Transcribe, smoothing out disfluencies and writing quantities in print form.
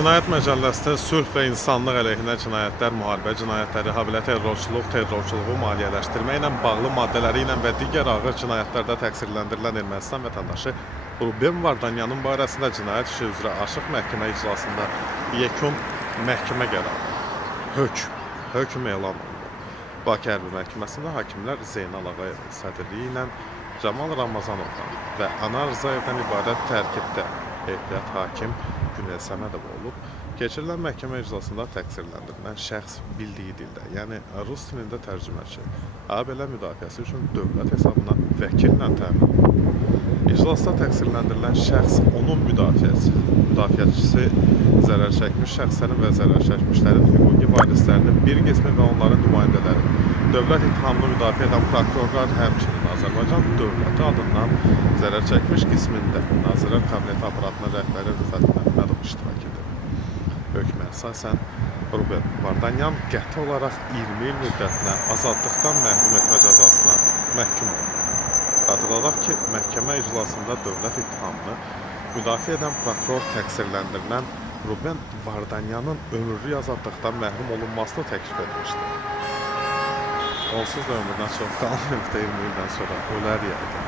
Cinayət Məcəlləsində sülh və insanlıq əleyhinə cinayətlər, müharibə cinayətləri, habelə terrorçuluğu maliyyələşdirmə ilə bağlı maddələri ilə və digər ağır cinayətlərdə təqsirləndirilən Ermənistan vətəndaşı Ruben Vardanyanın barəsində cinayət işi üzrə açıq məhkəmə iclasında yekun məhkəmə qərarı, hökm elan olundu. Bakı Hərbi Məhkəməsində hakimlər Zeynal Ağayevin sədrliyi ilə Camal Ramazanovdan və Anar Rzayevdən ibarət tərkibdə ehtiyat hakim Günel Səmədov olub. Keçirilən məhkəmə iclasında təqsirləndirilən şəxs bildiyi dildə, yəni rus dilində tərcüməçi, habelə müdafiəsi üçün dövlət hesabına vəkillə təmin olunub. İclasda təqsirləndirilən şəxs, onun müdafiəçisi, zərər çəkmiş şəxslərin və zərər çəkmişlərin hüquqi varislərinin bir qismi və onların nümayəndələri, dövlət ittihamını müdafiə edən prokurorlar, həmçinin Azərbaycan dövləti adından zərər çəkmiş qismində Nazirlər Kabineti aparatının rəhbəri Rüfət Məmmədov iştirak edir. Hökmə əsasən Ruben Vardanyan qəti olaraq 20 il müddətinə azadlıqdan məhrum etmə cəzasına məhkum olunur. Xatırladaq ki, məhkəmə iclasında dövlət ittihamını müdafiə edən prokuror təqsirləndirilən Ruben Vardanyanın ömürlük azadlıqdan məhrum olunmasını təklif etmişdir. Onsuz da ömründən çox qalmayıb da 20 ildən sonra ölər yəqin.